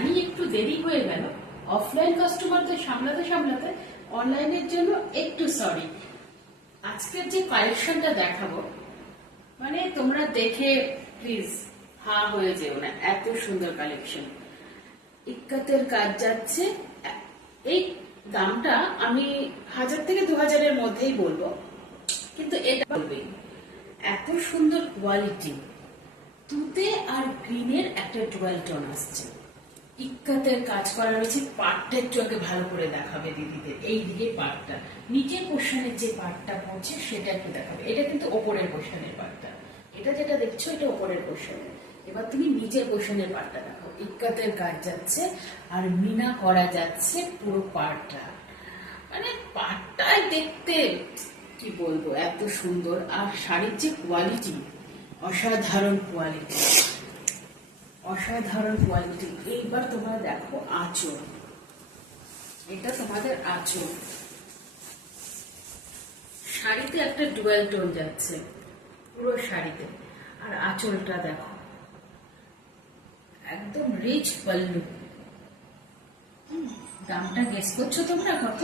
জানি একটু দেরি হয়ে গেল, অফলাইন কাস্টমারদের সামলাতে সামলাতে অনলাইনের জন্য একটু সরি। আজকের যে কালেকশনটা দেখাবো, মানে তোমরা দেখে প্লিজ হা হয়ে যেও না, এত সুন্দর কালেকশন। ইক্কাতের কাজ যাচ্ছে। এই দামটা আমি 1000 থেকে 2000-এর মধ্যেই বলবো, কিন্তু এটা বলবেই এত সুন্দর কোয়ালিটি। তুতে আর গ্রিনের একটা ডুয়াল টোন আসছে, ইক্কাতের কাজ করা রয়েছে। পাটটা একটু আগে ভালো করে দেখাবে দিদিদের, এইদিকে পাটটা, নিচের পোর্শনের যে পাটটা পড়ছে সেটা একটু দেখাবে। এটা কিন্তু ওপরের পোর্শনের পাটটা, এটা যেটা দেখছো এটা ওপরের পোর্শনের। এবার তুমি নিচের পোর্শনের পাটটা দেখো, ইক্কাতের কাজ যাচ্ছে আর মিনা করা যাচ্ছে পুরো পাটটা। মানে পাটটাই দেখতে কি বলবো এত সুন্দর, আর শাড়ির যে কোয়ালিটি, অসাধারণ কোয়ালিটি, অসাধারণ কোয়ালিটি। এইবার তোমরা দেখো আঁচল, এটা তোমাদের আঁচল। শাড়িতে একটা ডুয়াল টোন যাচ্ছে পুরো শাড়িতে, আর আঁচলটা দেখো একদম রিচ পল্লু। দামটা গেস করছো তোমরা কত?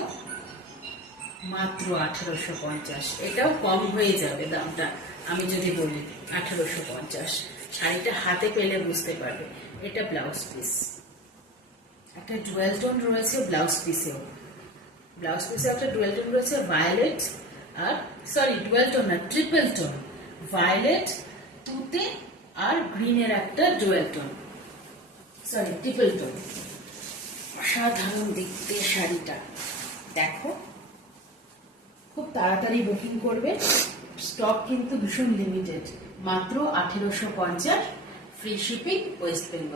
মাত্র 1850। এটাও কম হয়ে যাবে দামটা আমি যদি বলি 1850। শাড়িটা হাতে পেলে বুঝতে পারবে। এটা ব্লাউজ পিস, একটা ডুয়াল টোন রয়েছে ব্লাউজ পিসেও। ব্লাউজ পিসে একটা ডুয়াল টোন রয়েছে, ভায়োলেট আর ডুয়াল টোন না, ট্রিপল টোন, ভায়োলেট, তুতে আর গ্রিনের একটা ডুয়াল টোন, ট্রিপল টোন। অসাধারণ দেখতে শাড়িটা। দেখো, খুব তাড়াতাড়ি বুকিং করবে, স্টক কিন্তু ভীষণ লিমিটেড। মাত্র 1850, ফ্রি শিপিং, ওয়েস্ট বেঙ্গল।